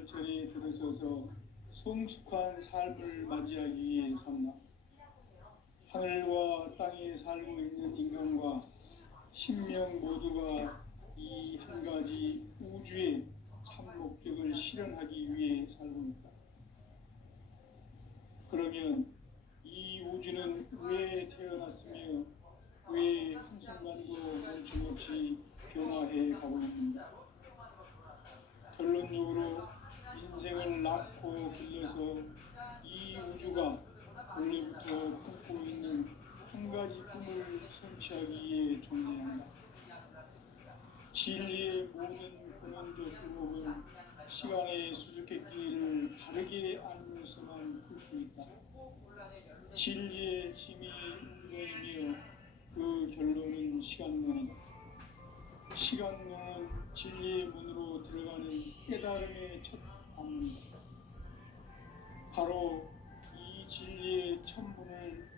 가을철에 들어서서 성숙한 삶을 맞이하기 위해 산다. 하늘과 땅에 살고 있는 인간과 신명 모두가 이 한 가지 우주의 참 목적을 실현하기 위해 살고 있다. 그러면 이 우주는 왜 태어났으며 왜 한순간도 멈춤없이 변화해 가고 있는가? 결론적으로 인생을 낳고 길러서 이 우주가 원래부터 품고 있는 한 가지 꿈을 성취하기 위해 존재한다. 진리의 모든 근원적 의목은 시간의 수수께끼를 바르게 알면서만 풀 수 있다. 진리의 힘이 인간이며 그 결론은 시간론이다. 시간론은 진리의 문으로 들어가는 깨달음의 첫 방문이다. 바로 이 진리의 첫 문을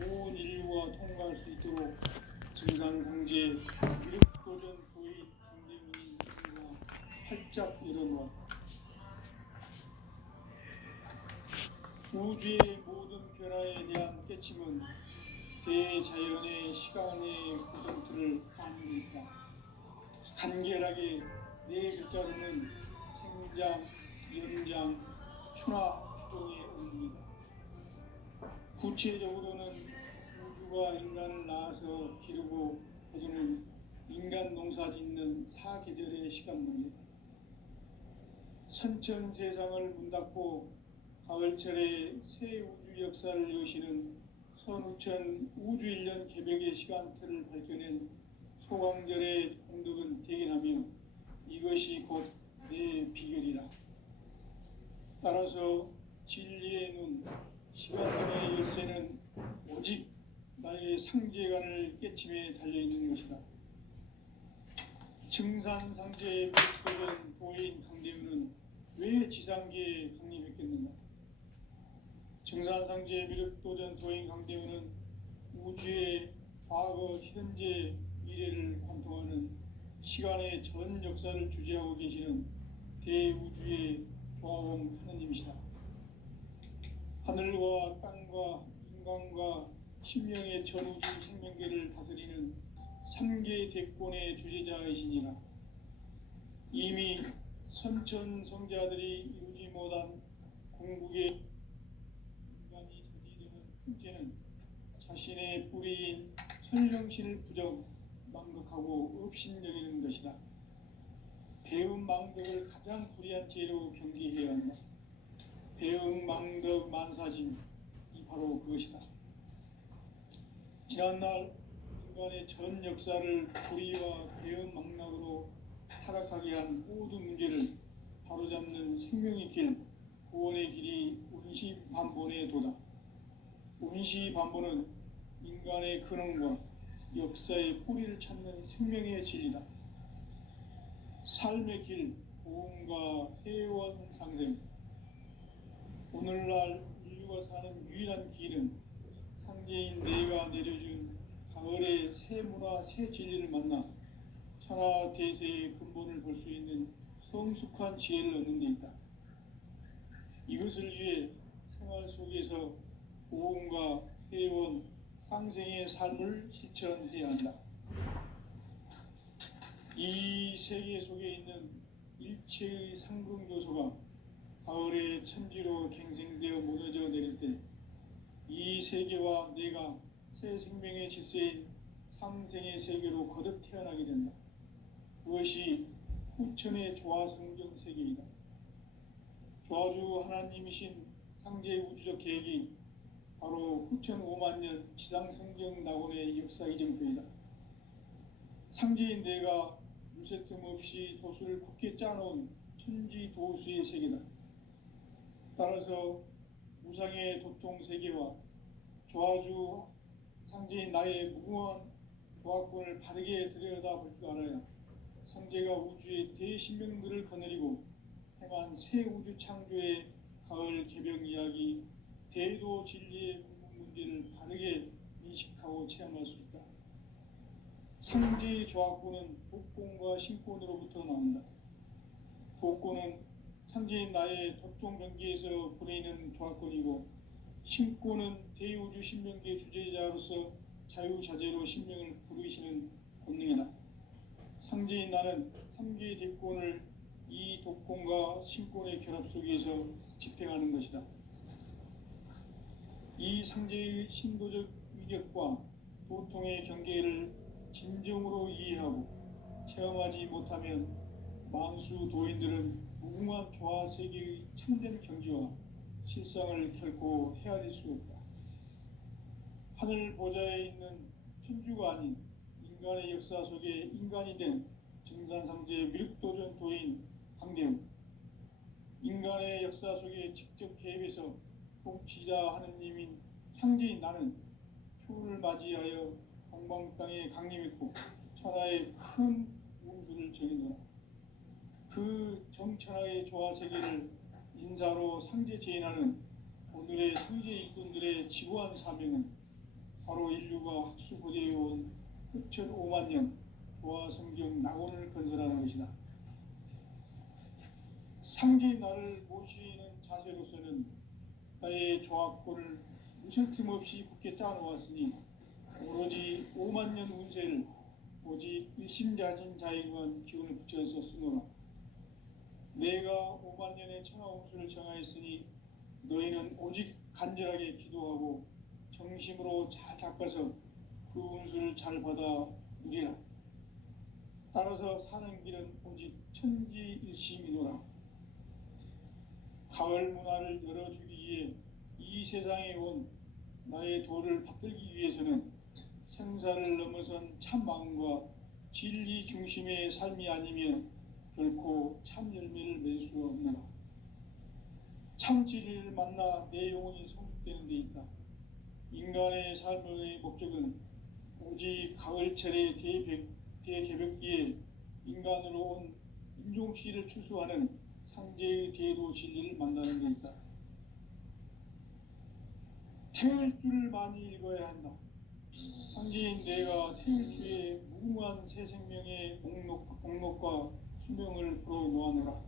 온 인류가 통과할 수 있도록 증산상제 미륵도전 도의 중대문인 우리가 활짝 열어놓았다. 우주의 모든 변화에 대한 깨침은 대자연의 시간의 구성틀을 안고 있다. 간결하게 네 글자로는 생장, 연장, 추나 추동의 의미이다. 구체적으로는 우주가 인간을 낳아서 기르고 거두는 인간 농사 짓는 사계절의 시간 문제다. 선천 세상을 문 닫고 가을철에 새 우주 역사를 여시는 선우천 우주일년 개벽의 시간틀을 밝혀낸 소강절의 공덕은 대견하며 이것이 곧 내 비결이라. 따라서 진리의 눈, 시간론의 열쇠는 오직 나의 상제관을 깨침에 달려있는 것이다. 증산상제의 미륵도전 도인 강대우는 왜 지상계에 강림했겠는가? 증산상제의 미륵도전 도인 강대우는 우주의 과거, 현재, 미래를 관통하는 시간의 전 역사를 주재하고 계시는 대우주의 조화원 하느님이시다. 하늘과 땅과 인간과 신명의 전우주 생명계를 다스리는 3개 대권의 주재자이시니라. 이미 선천성자들이 이루지 못한 궁극의 인간이 저지르는 훈제는 자신의 뿌리인 설령신을 부정 망덕하고 업신여기는 것이다. 배움 망덕을 가장 불의한 죄로 경계해야 한다. 배움 망덕 만사짐이 바로 그것이다. 지난날 인간의 전 역사를 불의와 배움 망락으로 타락하게 한 모든 문제를 바로잡는 생명의 길, 구원의 길이 운시반본의 도다. 운시반본은 인간의 근원과 역사의 뿌리를 찾는 생명의 진리다. 삶의 길, 보험과 회원 상생. 오늘날 인류가 사는 유일한 길은 상제인 내가 내려준 가을의 새 문화, 새 진리를 만나 천하 대세의 근본을 볼 수 있는 성숙한 지혜를 얻는 데 있다. 이것을 위해 생활 속에서 보험과 회원, 상생의 삶을 실천해야 한다. 이 세계 속에 있는 일체의 상승요소가 가을의 천지로 갱생되어 무너져 내릴 때 이 세계와 내가 새 생명의 질서인 상생의 세계로 거듭 태어나게 된다. 그것이 후천의 조화성경 세계이다. 조화주 하나님이신 상제의 우주적 계획이 바로 후천 5만 년 지상성경 낙원의 역사 이정표이다. 상제인 내가 물새틈 없이 도수를 굳게 짜놓은 천지도수의 세계다. 따라서 무상의 도통 세계와 조화주 상제인 나의 무궁한 조화권을 바르게 들여다볼 줄 알아야 상제가 우주의 대신명들을 거느리고 행한 새 우주 창조의 가을 개벽 이야기, 대도 진리의 궁극 문제를 바르게 인식하고 체험할 수 있다. 상제의 조화권은 복권과 신권으로부터 나온다. 복권은 상제인 나의 도통 경계에서 부리는 조합권이고, 신권은 대우주 신명계 주제자로서 자유자재로 신명을 부르시는 권능이다. 상제인 나는 3개의 대권을 이 독권과 신권의 결합 속에서 집행하는 것이다. 이 상제의 신도적 위력과 도통의 경계를 진정으로 이해하고 체험하지 못하면 만수 도인들은 무궁한 조화세계의 참된 경지와 실상을 결코 헤아릴 수 없다. 하늘 보좌에 있는 천주가 아닌 인간의 역사 속에 인간이 된 증산상제 미륵도전 도인 강대웅, 인간의 역사 속에 직접 개입해서 통치자 하느님인 상제인 나는 추운을 맞이하여 동방 땅에 강림했고 천하의 큰 운수를 정해놓아 그 정천하의 조화세계를 인사로 상제 제인하는 오늘의 상제 일꾼들의 지구한 사명은 바로 인류가 학수고대해온 흑천 5만 년 조화성경 낙원을 건설하는 것이다. 상제인 나를 모시는 자세로서는 나의 조합권을 무설틈 없이 굳게 짜놓았으니 오로지 5만 년 운세를 오직 일심자진 자에게만 기운을 붙여서 쓰노라. 내가 5만 년의 천하 운수를 정하였으니 너희는 오직 간절하게 기도하고 정심으로 잘 닦아서 그 운수를 잘 받아 누리라. 따라서 사는 길은 오직 천지일심이노라. 가을 문화를 열어주기 위해 이 세상에 온 나의 도를 받들기 위해서는 생사를 넘어선 참 마음과 진리 중심의 삶이 아니면 결코 참 열매를 맺을 수 없노라. 참 진리를 만나 내 영혼이 성숙되는 데 있다. 인간의 삶의 목적은 오직 가을철의 대개벽기에 인간으로 온 인종씨를 추수하는 상제의 대도 진리를 만나는 데 있다. 태울 줄을 많이 읽어야 한다. 상제인 내가 태울 주의 무궁한 새 생명의 목록과 수명을 풀어놓아노라.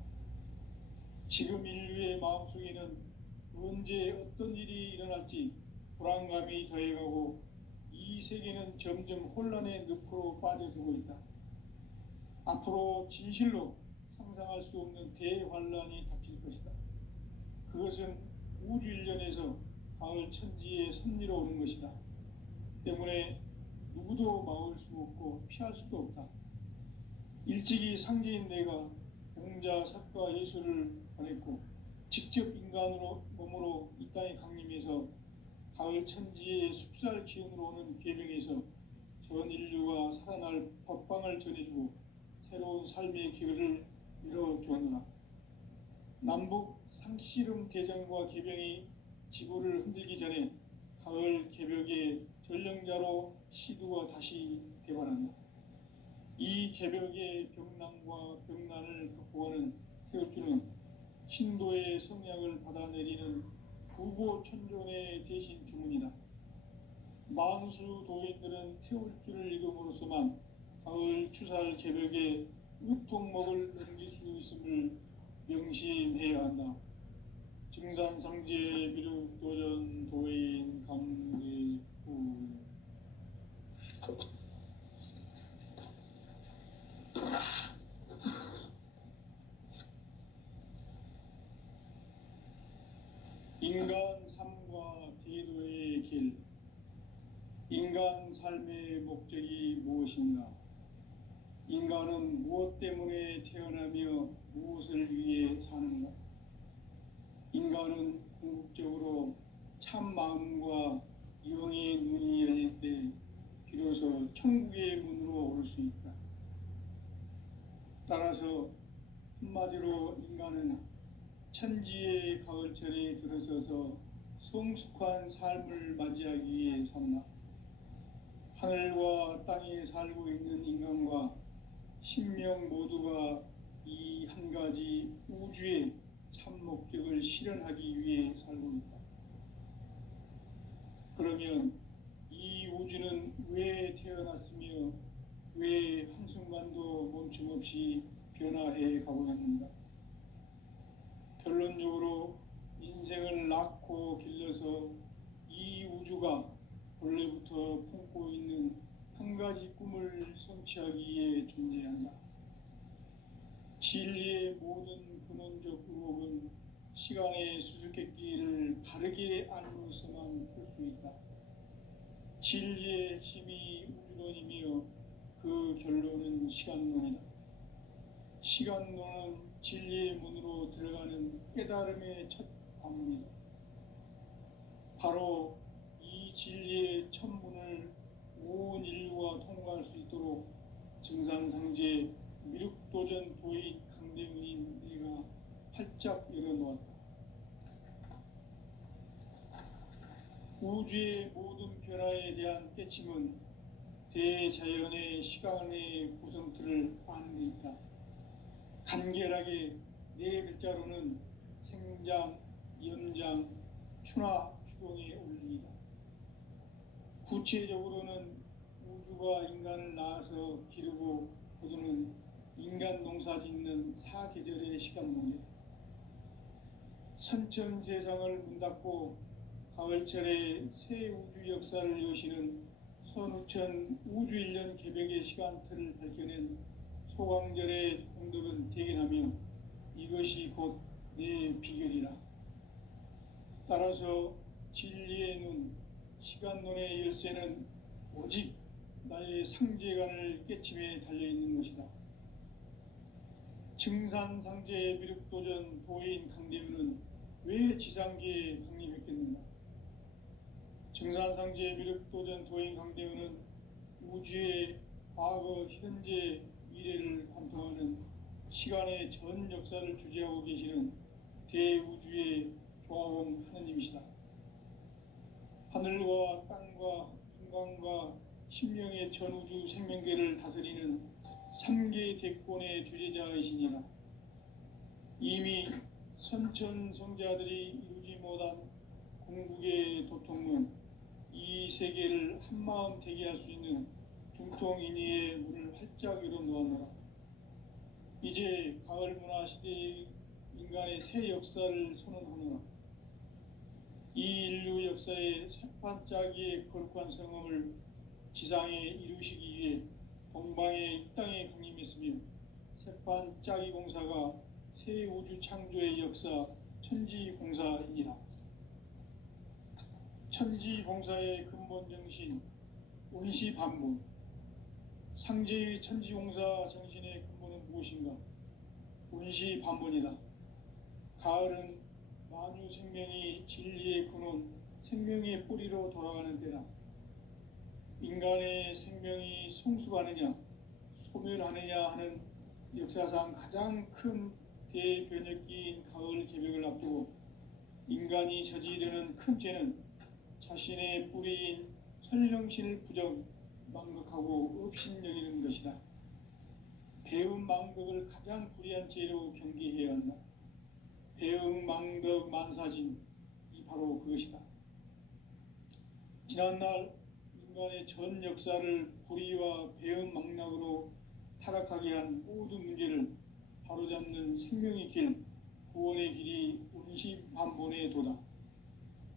지금 인류의 마음속에는 언제 어떤 일이 일어날지 불안감이 더해가고 이 세계는 점점 혼란의 늪으로 빠져들고 있다. 앞으로 진실로 상상할 수 없는 대환란이 닥칠 것이다. 그것은 우주 일전에서 가을 천지의 섭리로 오는 것이다. 때문에 누구도 막을 수 없고 피할 수도 없다. 일찍이 상제인 내가 공자, 석가, 예수를 보냈고 직접 인간으로 몸으로 이 땅에 강림해서 가을 천지의 숲살 기운으로 오는 계명에서 전 인류가 살아날 법방을 전해주고 새로운 삶의 기회를 열어주었노라. 남북 상씨름 대전과 개병이 지구를 흔들기 전에 가을 개벽의 전령자로 시두가 다시 개발한다. 이 개벽의 병난과 병난을 극복하는 태울주는 신도의 성약을 받아내리는 부고천존의 대신 주문이다. 만수 도인들은 태울주를 읽음으로써만 가을 추살 개벽의 우통목을 넘길 수 있음을 명심해야 한다. 증산상제 미륵도전 도인 강대훈. 인간 삶과 대도의 길. 인간 삶의 목적이 무엇인가? 인간은 무엇 때문에 태어나며 무엇을 위해 사는가? 인간은 궁극적으로 참 마음과 영의 눈이 열릴 때 비로소 천국의 문으로 오를 수 있다. 따라서 한마디로 인간은 천지의 가을철에 들어서서 성숙한 삶을 맞이하기 위해 산다. 하늘과 땅에 살고 있는 인간과 신명 모두가 이 한 가지 우주의 참 목적을 실현하기 위해 살고 있다. 그러면 이 우주는 왜 태어났으며 왜 한순간도 멈춤없이 변화해 가고 있는가? 결론적으로 인생을 낳고 길러서 이 우주가 본래부터 품고 있는 한 가지 꿈을 성취하기 위해 존재한다. 진리의 모든 근원적 의혹은 시간의 수수께끼를 바르게 알므로서만 풀 수 있다. 진리의 힘이 우주론이며 그 결론은 시간론이다. 시간론은 진리의 문으로 들어가는 깨달음의 첫 관문이다. 바로 이 진리의 첫 문을 온 인류가 통과할 수 있도록 증산상제 미륵도전 도인 강대훈인 내가 활짝 열어놓았다. 우주의 모든 변화에 대한 깨침은 대자연의 시간의 구성틀을 아는 데 있다. 간결하게 네 글자로는 생장, 연장, 추나 추동의 원리이다. 구체적으로는 우주가 인간을 낳아서 기르고 거두는 인간 농사 짓는 사계절의 시간론이다. 선천세상을 문닫고 가을철에 새 우주 역사를 여시는 선우천 우주일년 개벽의 시간틀을 밝혀낸 소강절의 공덕은 대견하며 이것이 곧 내 비결이라. 따라서 진리의 눈, 시간론의 열쇠는 오직 나의 상제관을 깨침에 달려있는 것이다. 증산상제 미륵도전 도인 강대훈은 왜 지상계에 강림했겠는가? 증산상제 미륵도전 도인 강대훈은 우주의 과거, 현재, 미래를 관통하는 시간의 전 역사를 주재하고 계시는 대우주의 조화원 하느님이시다. 하늘과 땅과 인간과 심령의 전우주 생명계를 다스리는 3개 대권의 주재자이시니라. 이미 선천성자들이 이루지 못한 궁극의 도통문, 이 세계를 한마음 되게 할 수 있는 중통인의의 문을 활짝 열어놓았노라. 이제 가을 문화 시대의 인간의 새 역사를 선언하노라. 이 인류 역사의 새반짝이의 거룩한 성음을 지상에 이루시기 위해 동방의 이 땅에 강림했으며 새반짝이 공사가 새 우주 창조의 역사 천지공사이니라. 천지공사의 근본 정신 원시반본, 상제의 천지공사 정신의 근본은 무엇인가? 원시반본이다. 가을은 만유 생명이 진리의 근원, 생명의 뿌리로 돌아가는 때다. 인간의 생명이 성숙하느냐, 소멸하느냐 하는 역사상 가장 큰 대변혁기인 가을 개벽을 앞두고 인간이 저지르는 큰 죄는 자신의 뿌리인 설령신을 부정, 망각하고 업신여기는 것이다. 배움 망덕을 가장 불의한 죄로 경계해야 한다. 배움 망덕 만사진, 이 바로 그것이다. 지난날 인간의 전 역사를 불의와 배움 망락으로 타락하게 한 모든 문제를 바로잡는 생명의 길, 구원의 길이 원시반본의 도다.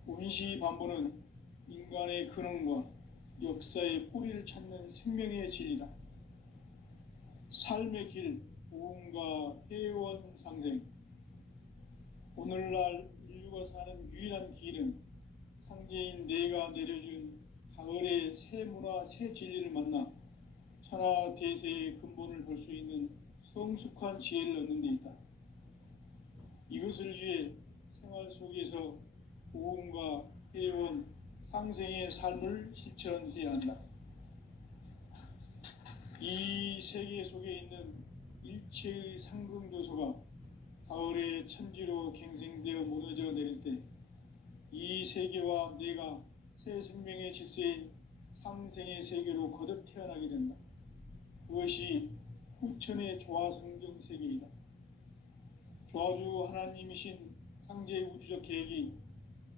원시반본은 인간의 근원과 역사의 뿌리를 찾는 생명의 진리다. 삶의 길, 보험과 회원 상생. 오늘날 인류가 사는 유일한 길은 상제인 내가 내려준 가을의 새 문화, 새 진리를 만나 천하 대세의 근본을 볼 수 있는 성숙한 지혜를 얻는 데 있다. 이것을 위해 생활 속에서 보험과 회원, 상생의 삶을 실천해야 한다. 이 세계 속에 있는 일체의 상금조소가 가을의 천지로 갱생되어 무너져 내릴 때 이 세계와 내가 새 생명의 질서인 상생의 세계로 거듭 태어나게 된다. 그것이 후천의 조화성경 세계이다. 조화주 하나님이신 상제의 우주적 계획이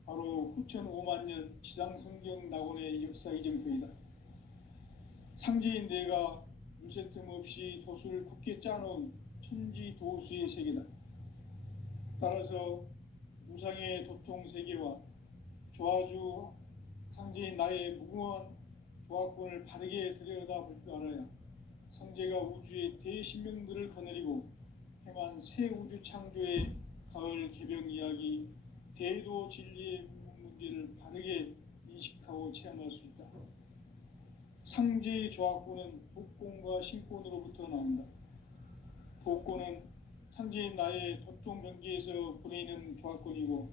바로 후천 5만년 지상성경 낙원의 역사 이정표이다. 상제인 내가 물새 틈 없이 도수를 굳게 짜놓은 천지도수의 세계다. 따라서 무상의 도통 세계와 조화주 상제인 나의 무궁한 조합권을 바르게 들여다볼 줄 알아야 상제가 우주의 대신명들을 거느리고 행한 새 우주 창조의 가을 개병 이야기, 대도 진리의 문제를 바르게 인식하고 체험할 수 있다. 상제의 조합권은 독권과 신권으로부터 나온다. 독권은 상제인 나의 도통 경계에서 부리는 조합권이고,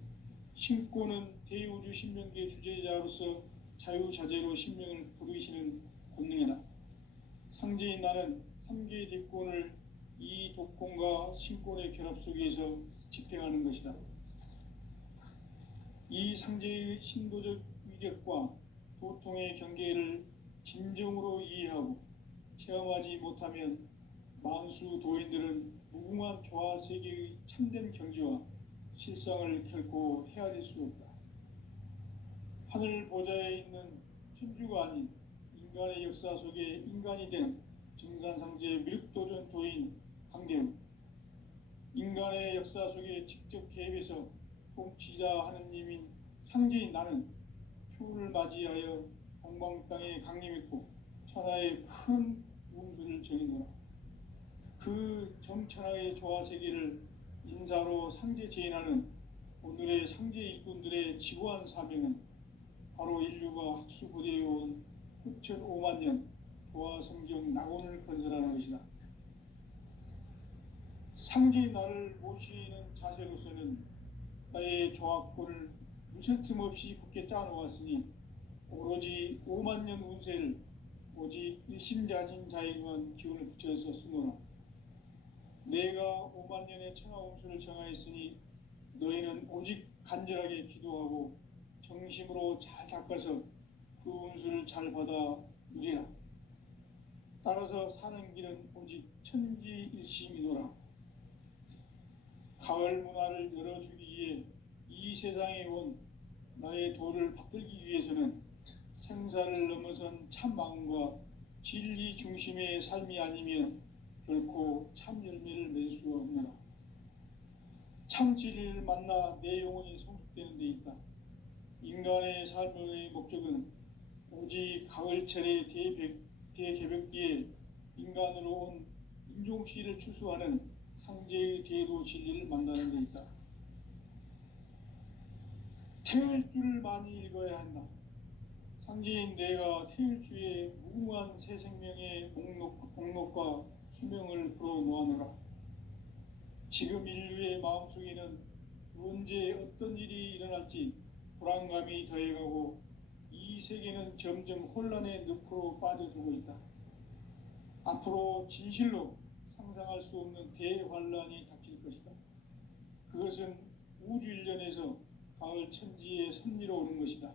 신권은 대우주 신명계 주제자로서 자유자재로 신명을 부르시는 권능이다. 상제인 나는 3개의 대권을 이 독권과 신권의 결합 속에서 집행하는 것이다. 이 상제의 신도적 위력과 도통의 경계를 진정으로 이해하고 체험하지 못하면 만수 도인들은 무궁한 조화 세계의 참된 경지와 실상을 결코 헤아릴 수 없다. 하늘 보좌에 있는 천주가 아닌 인간의 역사 속에 인간이 된 증산상제 미륵도전 도인 강대우, 인간의 역사 속에 직접 개입해서 통치자 하느님인 상제인 나는 추후를 맞이하여 동방 땅에 강림했고 천하의 큰 운수를 정의노라. 그 정천하의 조화 세계를 인사로 상제 제인하는 오늘의 상제 일꾼들의 지구한 사명은 바로 인류가 학수고대해온 흑천 5만 년 조화 성경 낙원을 건설하는 것이다. 상제인 나를 모시는 자세로서는 나의 조합권을 무쇠틈 없이 굳게 짜놓았으니 오로지 5만 년 운세를 오직 일심자진 자에게만 기운을 붙여서 쓰노라. 내가 5만 년의 천하 운수를 정하였으니 너희는 오직 간절하게 기도하고 정심으로 잘 닦아서 그 운수를 잘 받아 누리라. 따라서 사는 길은 오직 천지일심이노라. 가을 문화를 열어주기 위해 이 세상에 온 나의 도를 받들기 위해서는 생사를 넘어선 참 마음과 진리 중심의 삶이 아니면 결코 참 열매를 맺을 수 없노라. 참 진리를 만나 내 영혼이 성숙되는 데 있다. 인간의 삶의 목적은 오직 가을철의 대개벽기에 인간으로 온 인종씨를 추수하는 상제의 대도 진리를 만나는 데 있다. 태을 줄을 많이 읽어야 한다. 상제인 내가 태을주의 무궁한 새 생명의 목록과 수명을 불어놓아노라. 지금 인류의 마음속에는 언제 어떤 일이 일어날지 불안감이 더해가고 이 세계는 점점 혼란의 늪으로 빠져들고 있다. 앞으로 진실로 상상할 수 없는 대환란이 닥칠 것이다. 그것은 우주 일련에서 가을 천지의 섭리로 오는 것이다.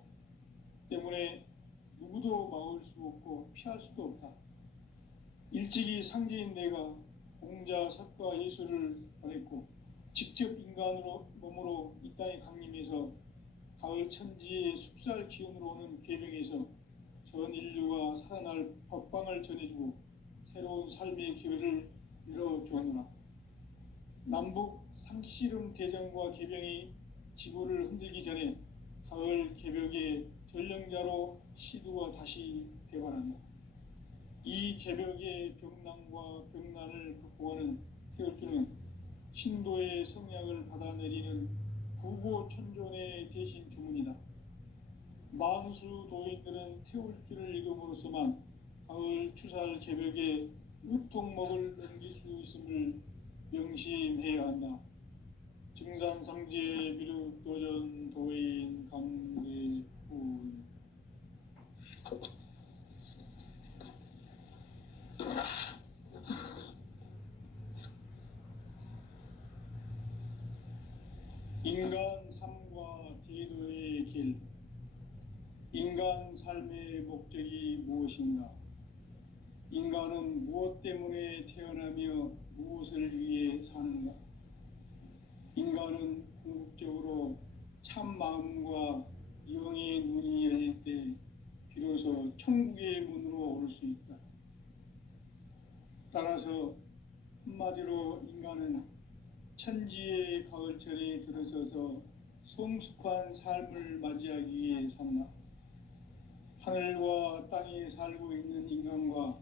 때문에 누구도 막을 수 없고 피할 수도 없다. 일찍이 상제인 내가 공자, 석가, 예수를 보냈고 직접 인간으로 몸으로 이 땅에 강림해서 가을 천지의 숲살 기운으로 오는 계명에서 전 인류가 살아날 법방을 전해주고 새로운 삶의 기회를 열어주었노라. 남북 상씨름 대전과 개병이 지구를 흔들기 전에 가을 개벽의 전령자로 시두가 다시 개발한다. 이 개벽의 병난과 병난을 극복하는 태울주는 신도의 성약을 받아내리는 부고천존의 대신 주문이다. 만수 도인들은 태울주를 읽음으로써만 가을 추살 개벽의 으통목을 넘길 수 있음을 명심해야 한다. 증산상제 미륵도전 도인 강대훈. 인간 삶과 제도의 길. 인간 삶의 목적이 무엇인가? 인간은 무엇 때문에 태어나며 무엇을 위해 사는가? 인간은 궁극적으로 참 마음과 영의 눈이 열릴 때 비로소 천국의 문으로 올 수 있다. 따라서 한마디로 인간은 천지의 가을철에 들어서서 성숙한 삶을 맞이하기 위해 산다. 하늘과 땅에 살고 있는 인간과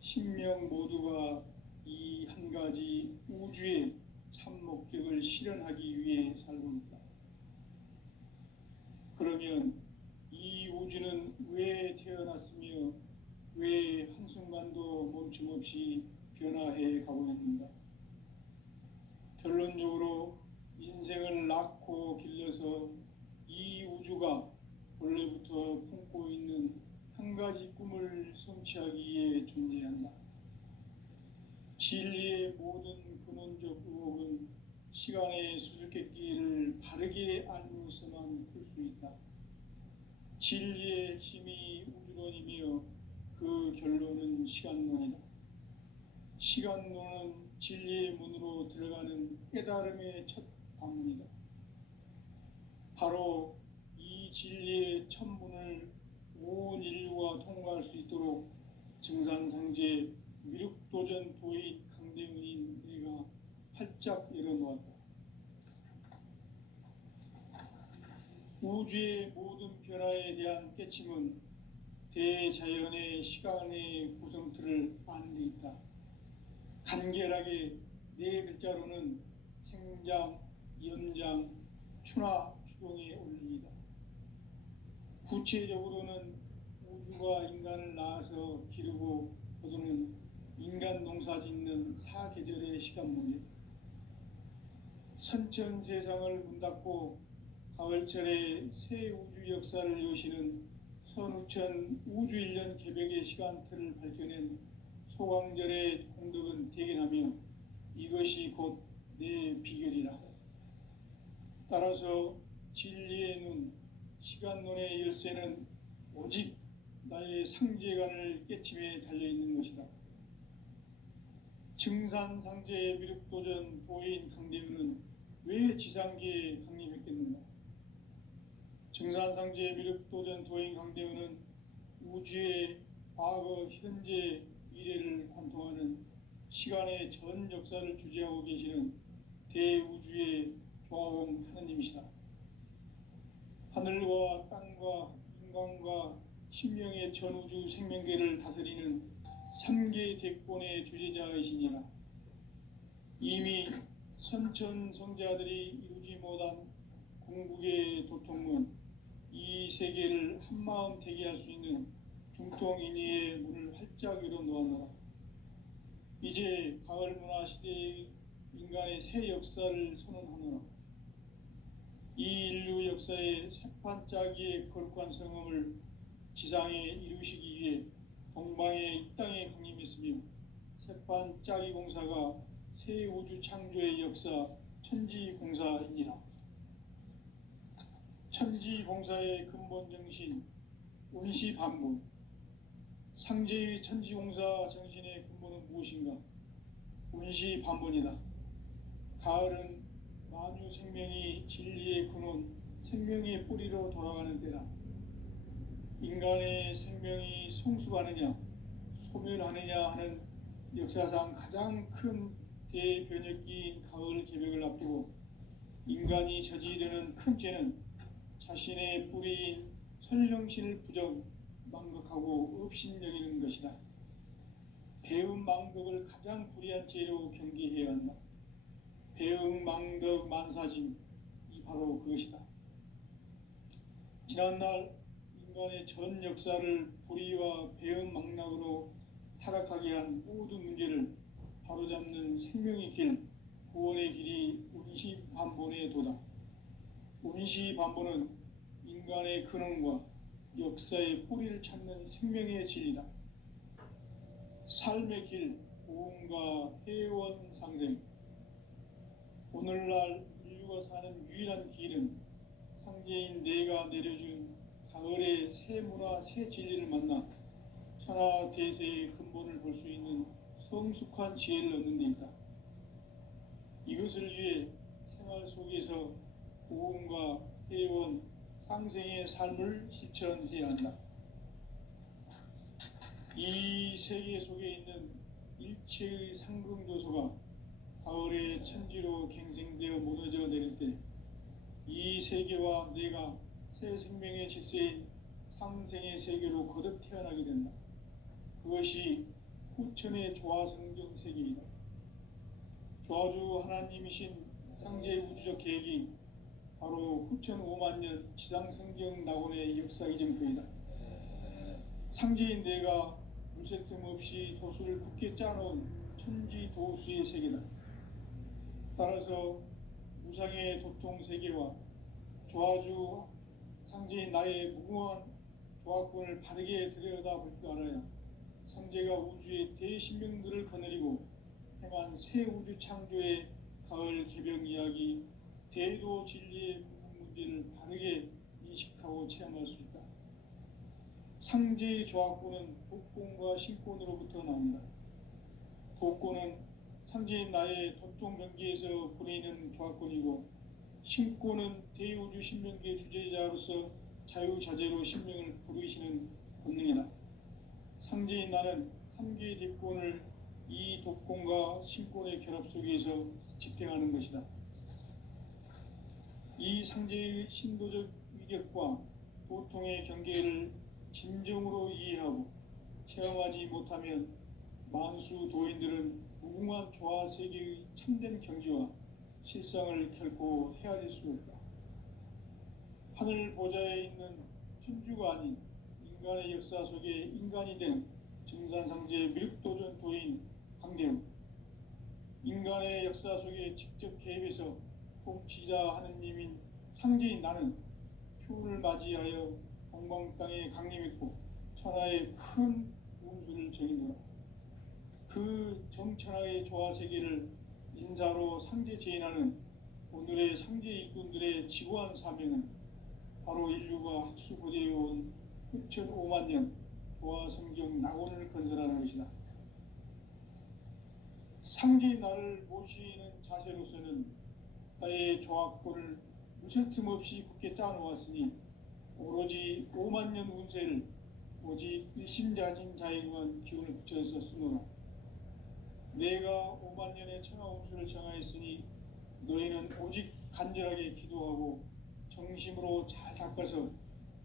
신명 모두가 이 한 가지 우주의 참 목적을 실현하기 위해 살고 있다. 그러면 이 우주는 왜 태어났으며 왜 한순간도 멈춤없이 변화해 가고 있는가? 결론적으로 인생을 낳고 길러서 이 우주가 원래부터 품고 있는 한 가지 꿈을 성취하기 위해 존재한다. 진리의 모든 근원적 의혹은 시간의 수수께끼를 바르게 알므로서만 풀 수 있다. 진리의 핵심이 우주론이며 그 결론은 시간론이다. 시간론은 진리의 문으로 들어가는 깨달음의 첫 방문이다. 바로 이 진리의 첫 문을 온 인류가 통과할 수 있도록 증산상제 미륵도전 도인 강대훈인 내가 활짝 열어놓았다. 우주의 모든 변화에 대한 깨침은 대자연의 시간의 구성틀을 아는 데 있다. 간결하게 네 글자로는 생장, 연장, 추나 추동의 원리이다. 구체적으로는 우주가 인간을 낳아서 기르고 거두는 인간 농사 짓는 사계절의 시간문제, 선천세상을 문 닫고 가을철에 새 우주 역사를 여시는 선우천 우주일년 개벽의 시간틀을 밝혀낸 소광절의 공덕은 대견하며 이것이 곧 내 비결이라. 따라서 진리의 눈, 시간론의 열쇠는 오직 나의 상제관을 깨침에 달려있는 것이다. 증산상제의 미륵도전 도인 강대훈은 왜 지상계에 강림했겠는가? 증산상제의 미륵도전 도인 강대훈은 우주의 과거, 현재, 미래를 관통하는 시간의 전 역사를 주재하고 계시는 대우주의 조화공 하느님이시다. 하늘과 땅과 인간과 신명의 전우주 생명계를 다스리는 3계 대권의 주재자이시니라. 이미 선천성자들이 이루지 못한 궁극의 도통문, 이 세계를 한마음 되게 할 수 있는 중통인의의 문을 활짝 열어놓았노라. 이제 가을 문화 시대의 인간의 새 역사를 선언하노라. 이 인류 역사의 새판짜기의 거룩한 성음을 지상에 이루시기 위해 동방의 이 땅에 강림했으며 새판짜기 공사가 새 우주 창조의 역사 천지공사이니라. 천지공사의 근본 정신 운시반복, 상제의 천지공사 정신의 근본은 무엇인가? 운시반복이다. 가을은 만유 생명이 진리의 근원, 생명의 뿌리로 돌아가는 때다. 인간의 생명이 성숙하느냐, 소멸하느냐 하는 역사상 가장 큰 대변혁기인 가을 개벽을 앞두고 인간이 저지르는 큰 죄는 자신의 뿌리인 선령신을 부정, 망각하고 업신여기는 것이다. 배음 망덕을 가장 불의한 죄로 경계해야 한다. 배음 망덕 만사진, 이 바로 그것이다. 지난날 인간의 전 역사를 불의와 배음 망락으로 타락하게 한 모든 문제를 바로잡는 생명의 길, 구원의 길이 운시반본의 도다. 운시반본은 인간의 근원과 역사의 뿌리를 찾는 생명의 진리다. 삶의 길, 고음과 회원 상생. 오늘날 인류가 사는 유일한 길은 상제인 내가 내려준 가을의 새 문화, 새 진리를 만나 천하 대세의 근본을 볼 수 있는 성숙한 지혜를 얻는 데 있다. 이것을 위해 생활 속에서 고음과 회원, 상생의 삶을 실천해야 한다. 이 세계 속에 있는 일체의 상승 요소가 가을의 천지로 갱생되어 무너져 내릴 때 이 세계와 내가 새 생명의 질서인 상생의 세계로 거듭 태어나게 된다. 그것이 후천의 조화성경 세계이다. 조화주 하나님이신 상제의 우주적 계획이 바로 후천 5만 년 지상성경 낙원의 역사 이정표이다. 상제인 내가 물새 틈 없이 도수를 굳게 짜놓은 천지 도수의 세계다. 따라서 무상의 도통 세계와 조화주 상제인 나의 무궁한 조화권을 바르게 들여다볼 줄 알아야 상제가 우주의 대신명들을 거느리고 행한 새 우주 창조의 가을 개병 이야기, 대도 진리의 문제를 바르게 인식하고 체험할 수 있다. 상제의 조화권은 독권과 신권으로부터 나온다. 독권은 상제인 나의 도통 경계에서 부리는 조화권이고, 신권은 대우주 신명계 주제자로서 자유자재로 신명을 부르시는 권능이다. 상제인 나는 3개의 대권을 이 독권과 신권의 결합 속에서 집행하는 것이다. 이 상제의 신도적 위격과 도통의 경계를 진정으로 이해하고 체험하지 못하면 만수 도인들은 무궁한 조화 세계의 참된 경지와 실상을 결코 헤아릴 수 없다. 하늘 보좌에 있는 천주가 아닌 인간의 역사 속에 인간이 된 증산상제 미륵도전 도인 강대웅, 인간의 역사 속에 직접 개입해서 통치자 하느님인 상제인 나는 추운을 맞이하여 동방 땅에 강림했고 천하의 큰 운수를 정인노라. 그 정천하의 조화세계를 인사로 상제 제인하는 오늘의 상제 일꾼들의 지구한 사명은 바로 인류가 학수고대해온 6,5만 년 조화성경 낙원을 건설하는 것이다. 상제인 나를 모시는 자세로서는 나의 조화권을 무쇠 틈 없이 굳게 짜놓았으니 오로지 5만 년 운세를 오직 일심자진 자에게만 기운을 붙여서 쓰노라. 내가 5만 년의 천하 운수를 정하였으니 너희는 오직 간절하게 기도하고 정심으로 잘 닦아서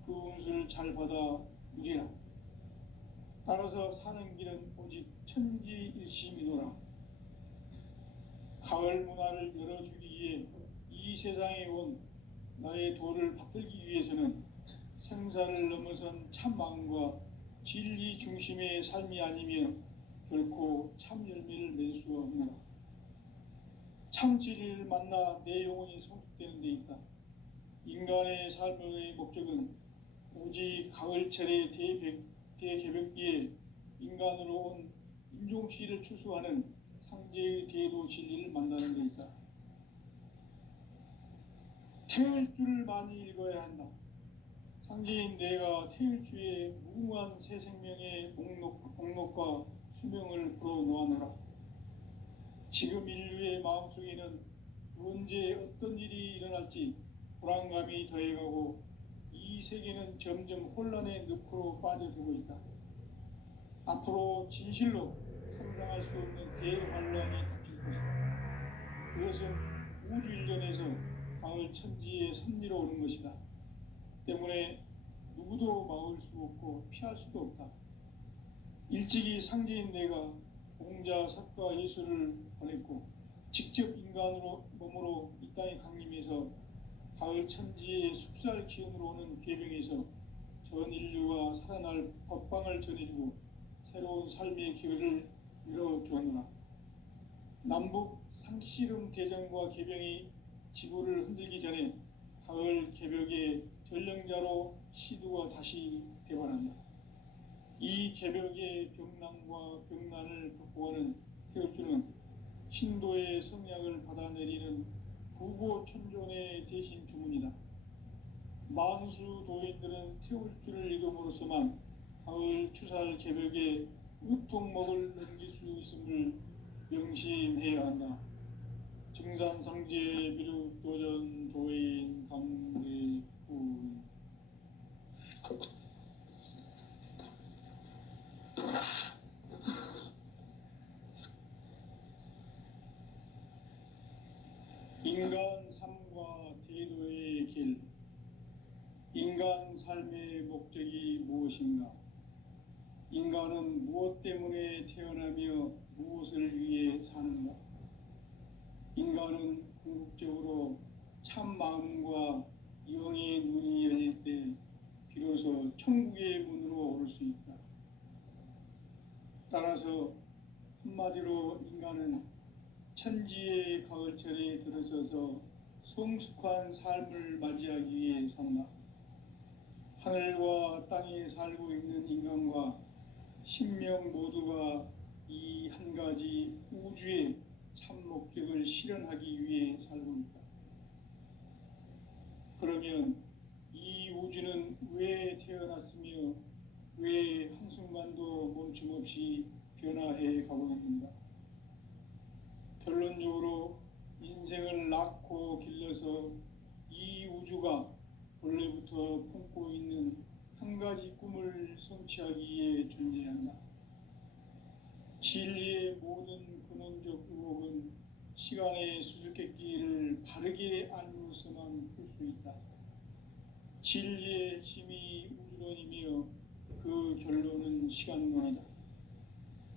그 운수를 잘 받아 누리라. 따라서 사는 길은 오직 천지일심이노라. 가을 문화를 열어주기 위해 이 세상에 온 나의 도를 받들기 위해서는 생사를 넘어선 참 마음과 진리 중심의 삶이 아니면 결코 참 열매를 맺을 수 없노라. 참 진리를 만나 내 영혼이 성숙되는 데 있다. 인간의 삶의 목적은 오직 가을철의 대개벽기에 인간으로 온 인종시를 추수하는 상제의 대도 진리를 만나는 데 있다. 태일주를 많이 읽어야 한다. 상제인 내가 태일주의 무궁한 새 생명의 목록과 수명을 불어놓아노라. 지금 인류의 마음속에는 언제 어떤 일이 일어날지 불안감이 더해가고 이 세계는 점점 혼란의 늪으로 빠져들고 있다. 앞으로 진실로 상상할 수 없는 대환란이 닥칠 것이다. 그것은 우주 일전에서 가을 천지의 섭리로 오는 것이다. 때문에 누구도 막을 수 없고 피할 수도 없다. 일찍이 상제인 내가 공자, 석가, 예수를 보냈고 직접 인간으로 몸으로 이 땅에 강림해서 가을 천지의 숲살 기운으로 오는 괴병에서 전 인류가 살아날 법방을 전해주고 새로운 삶의 기회를 열어주었노라. 남북 상씨름 대전과 개병이 지구를 흔들기 전에 가을 개벽의 전령자로 시두가 다시 대발한다. 이 개벽의 병난과 병난을 극복하는 태울주는 신도의 성약을 받아내리는 구보천존의 대신 주문이다. 만수 도인들은 태울주를 읽음으로써만 가을 추살 개벽의 우통목을 넘길 수 있음을 명심해야 한다. 증산상제 미륵도전 도인 강대훈. 귀한 삶의 목적이 무엇인가? 인간은 무엇 때문에 태어나며 무엇을 위해 사는가? 인간은 궁극적으로 참 마음과 영의 눈이 열릴 때 비로소 천국의 문으로 올 수 있다. 따라서 한마디로 인간은 천지의 가을철에 들어서서 성숙한 삶을 맞이하기 위해 산다. 하늘과 땅에 살고 있는 인간과 신명 모두가 이 한 가지 우주의 참 목적을 실현하기 위해 살고 있다. 그러면 이 우주는 왜 태어났으며 왜 한순간도 멈춤없이 변화해 가고 있는가? 결론적으로 인생을 낳고 길러서 이 우주가 본래부터 품고 있는 한 가지 꿈을 성취하기 위해 존재한다. 진리의 모든 근원적 의혹은 시간의 수수께끼를 바르게 알므로서만 풀 수 있다. 진리의 핵심이 우주론이며 그 결론은 시간론이다.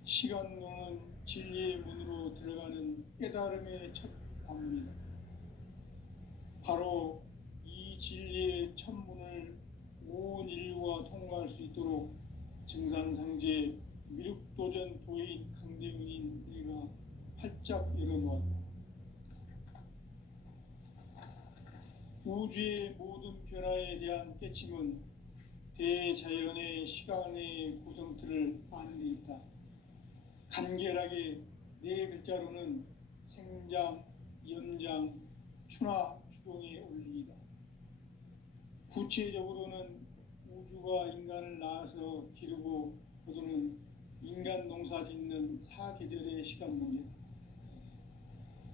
시간론은 진리의 문으로 들어가는 깨달음의 첫 방문이다. 바로 이 진리의 첫 문을 온 인류가 통과할 수 있도록 증산상제 미륵도전 도인 강대훈인 내가 활짝 열어놓았다. 우주의 모든 변화에 대한 깨침은 대자연의 시간의 구성틀을 아는 데 있다. 간결하게 네 글자로는 생장, 연장, 추나 추동의 원리이다. 구체적으로는 우주가 인간을 낳아서 기르고 거두는 인간 농사 짓는 사계절의 시간 문제다.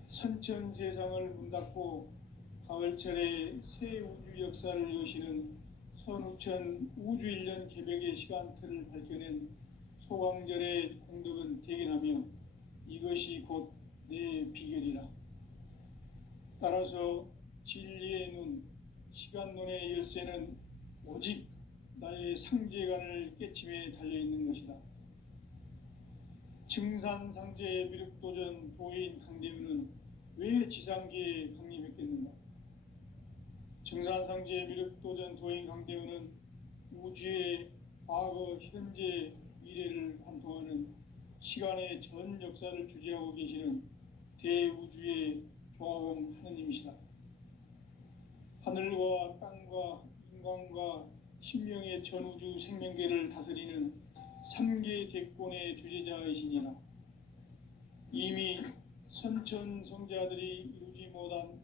선천 세상을 문닫고 가을철에 새 우주 역사를 여시는 선우천 우주 1년 개벽의 시간틀을 밝혀낸 소광절의 공덕은 대견하며 이것이 곧 내 비결이라. 따라서 진리의 눈, 시간론의 열쇠는 오직 나의 상제관을 깨침에 달려있는 것이다. 증산상제의 미륵도전 도인 강대훈은 왜 지상계에 강림했겠는가? 증산상제의 미륵도전 도인 강대훈은 우주의 과거, 현재, 미래를 관통하는 시간의 전 역사를 주재하고 계시는 대우주의 조화원 하느님이시다. 하늘과 땅과 인간과 신명의 전우주 생명계를 다스리는 3개 대권의 주재자이시니라. 이미 선천성자들이 이루지 못한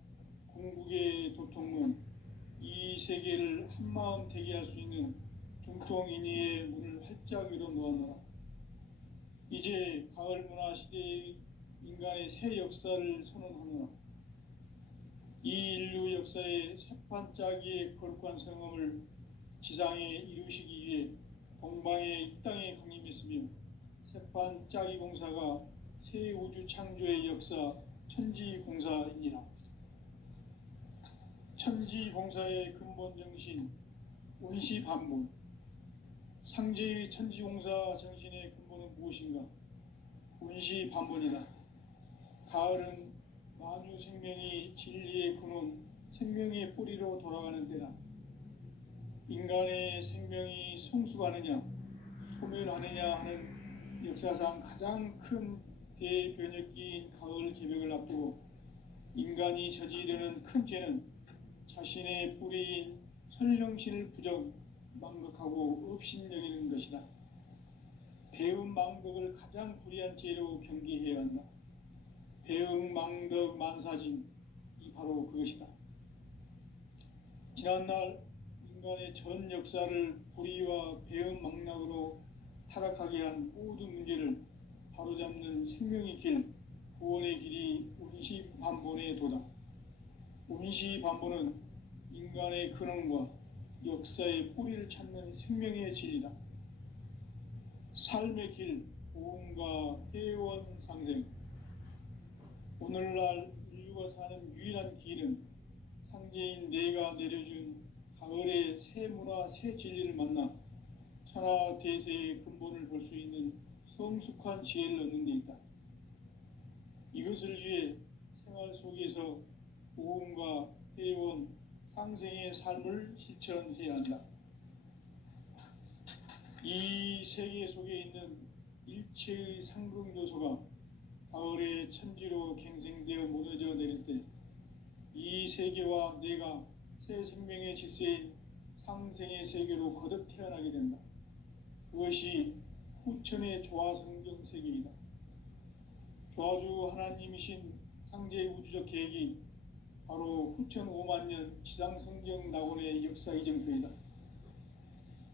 궁극의 도통문, 이 세계를 한마음 되게 할 수 있는 중통인의의 문을 활짝 열어놓았노라. 이제 가을 문화 시대의 인간의 새 역사를 선언하노라. 이 인류 역사의 새판짜기의 거룩한 성험을 지상에 이루시기 위해 동방의 이 땅에 강림했으며 새판짜기 공사가 새 우주 창조의 역사 천지공사이니라. 천지공사의 근본 정신 운시반본. 상제의 천지공사 정신의 근본은 무엇인가? 운시반본이다. 가을은 만유 생명이 진리의 근원, 생명의 뿌리로 돌아가는 때다. 인간의 생명이 성숙하느냐, 소멸하느냐 하는 역사상 가장 큰 대변혁기인 가을 개벽을 앞두고 인간이 저지르는 큰 죄는 자신의 뿌리인 설령신을 부정, 망각하고 업신여기는 것이다. 배움 망덕을 가장 불의한 죄로 경계해야 한다. 배움 망덕 만사진, 이 바로 그것이다. 지난날 인간의 전 역사를 불의와 배움 망락으로 타락하게 한 모든 문제를 바로잡는 생명의 길, 구원의 길이 운시반본의 도다. 운시반본은 인간의 근원과 역사의 뿌리를 찾는 생명의 진리다. 삶의 길, 보험과 회원 상생. 오늘날 인류가 사는 유일한 길은 상제인 내가 내려준 가을 가을의 새 문화 새 진리를 만나 천하 대세의 근본을 볼 수 있는 성숙한 지혜를 얻는 데 있다. 이것을 위해 생활 속에서 모험과 해온 상생의 삶을 실천해야 한다. 이 세계 속에 있는 일체의 상극 요소가 가을의 천지로 갱생되어 무너져 내릴 때 이 세계와 내가 새 생명의 질서의 상생의 세계로 거듭 태어나게 된다. 그것이 후천의 조화성경 세계이다. 조화주 하나님이신 상제의 우주적 계획이 바로 후천 5만 년 지상성경 낙원의 역사 이정표이다.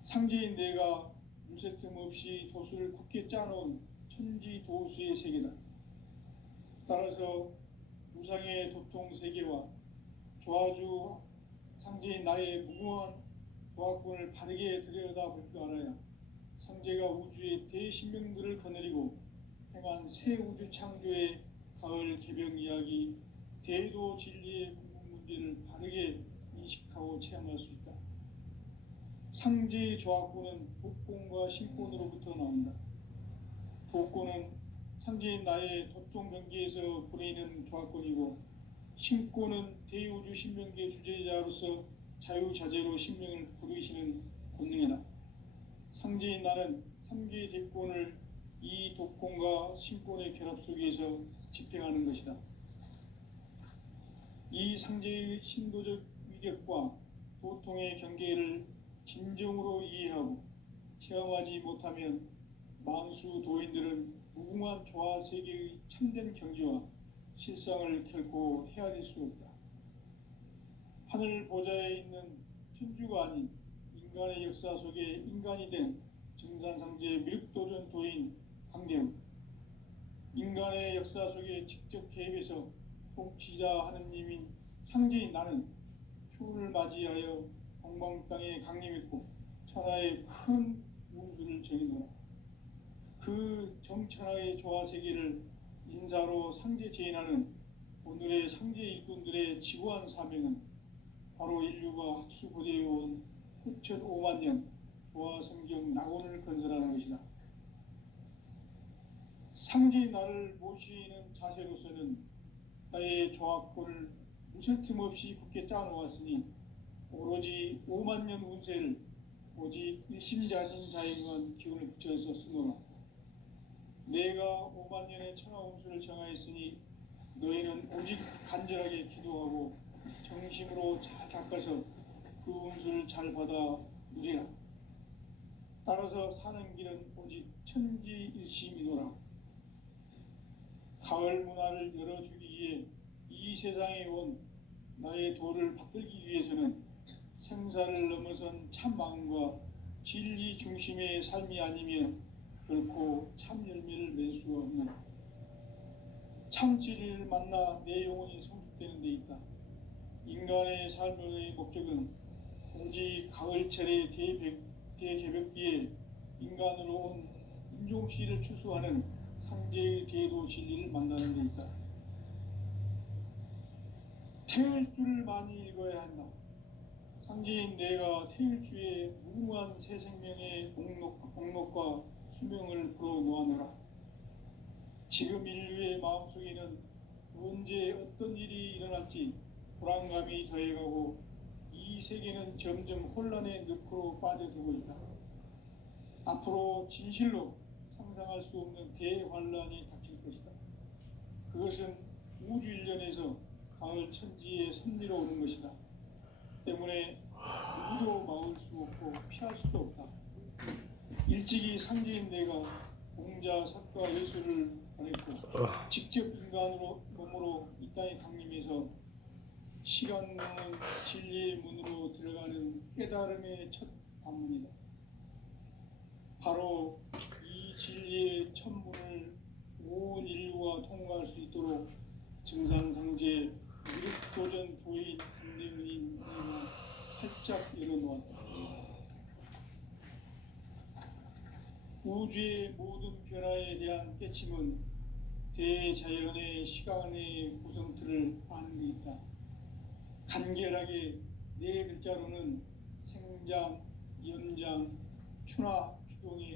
상제인 내가 무쇠틈 없이 도수를 굳게 짜놓은 천지 도수의 세계다. 따라서 무상의 도통 세계와 조화주 상제인 나의 무궁한 조화권을 바르게 들여다볼 줄 알아야 상제가 우주의 대신명들을 거느리고 행한 새 우주 창조의 가을 개병 이야기 대도 진리의 궁극 문제를 바르게 인식하고 체험할 수 있다. 상제의 조화권은 독권과 신권으로부터 나온다. 독권은 상제인 나의 도통 경계에서 부리는 조화권이고, 신권은 대우주 신명계 주제자로서 자유자재로 신명을 부르시는 권능이다. 상제인 나는 3개의 대권을 이 독권과 신권의 결합 속에서 집행하는 것이다. 이 상제의 신도적 위격과 도통의 경계를 진정으로 이해하고 체험하지 못하면 만수 도인들은 무궁한 조화 세계의 참된 경지와 실상을 결코 헤아릴 수 없다. 하늘 보좌에 있는 천주가 아닌 인간의 역사 속에 인간이 된 증산상제의 미륵도전 도인 강대웅, 인간의 역사 속에 직접 개입해서 통치자 하느님인 상제인 나는 추운을 맞이하여 동방 땅에 강림했고 천하의 큰 운수를 정해놓아 그 정천하의 조화 세계를 인사로 상제 제인하는 오늘의 상제 일꾼들의 지구한 사명은 바로 인류가 학수고대해온 후천 5만 년 조화 성경 낙원을 건설하는 것이다. 상제인 나를 모시는 자세로서는 나의 조화권을 무쇠틈 없이 굳게 짜놓았으니 오로지 5만 년 운세를 오직 일심자진 자에게만 기운을 붙여서 쓰노라. 내가 5만 년의 천하 운수를 정하였으니 너희는 오직 간절하게 기도하고 정심으로 잘 닦아서 그 운수를 잘 받아 누리라. 따라서 사는 길은 오직 천지일심이노라. 가을 문화를 열어주기 위해 이 세상에 온 나의 도를 받들기 위해서는 생사를 넘어선 참 마음과 진리 중심의 삶이 아니면 결코 참 열매를 맺을 수 없는 참 진리를 만나 내 영혼이 성숙되는 데 있다. 인간의 삶의 목적은 오직 가을철의 대개벽기에 인간으로 온 인종씨를 추수하는 상제의 대도 진리를 만나는 데 있다. 태을 줄을 많이 읽어야 한다. 상제인 내가 태일주의 무궁한 새 생명의 공록과 수명을 불어놓아노라. 지금 인류의 마음속에는 언제 어떤 일이 일어날지 불안감이 더해가고 이 세계는 점점 혼란의 늪으로 빠져들고 있다. 앞으로 진실로 상상할 수 없는 대환란이 닥칠 것이다. 그것은 우주 일련에서 가을 천지의 섭리로 오는 것이다. 때문에 누구도 막을 수 없고 피할 수도 없다. 일찍이 상제인 내가 공자, 석가, 예수를 보냈고 직접 인간으로 몸으로 이 땅에 강림해서 시간 넘은 진리의 문으로 들어가는 깨달음의 첫 관문이다. 바로 이 진리의 첫 문을 온 인류가 통과할 수 있도록 증산상제 미륵도전 도인 강대웅이 활짝 열어놓았다. 우주의 모든 변화에 대한 깨침은 대자연의 시간의 구성틀을 아는 데 있다. 간결하게 네 글자로는 신장, 연장, 추나, 추동에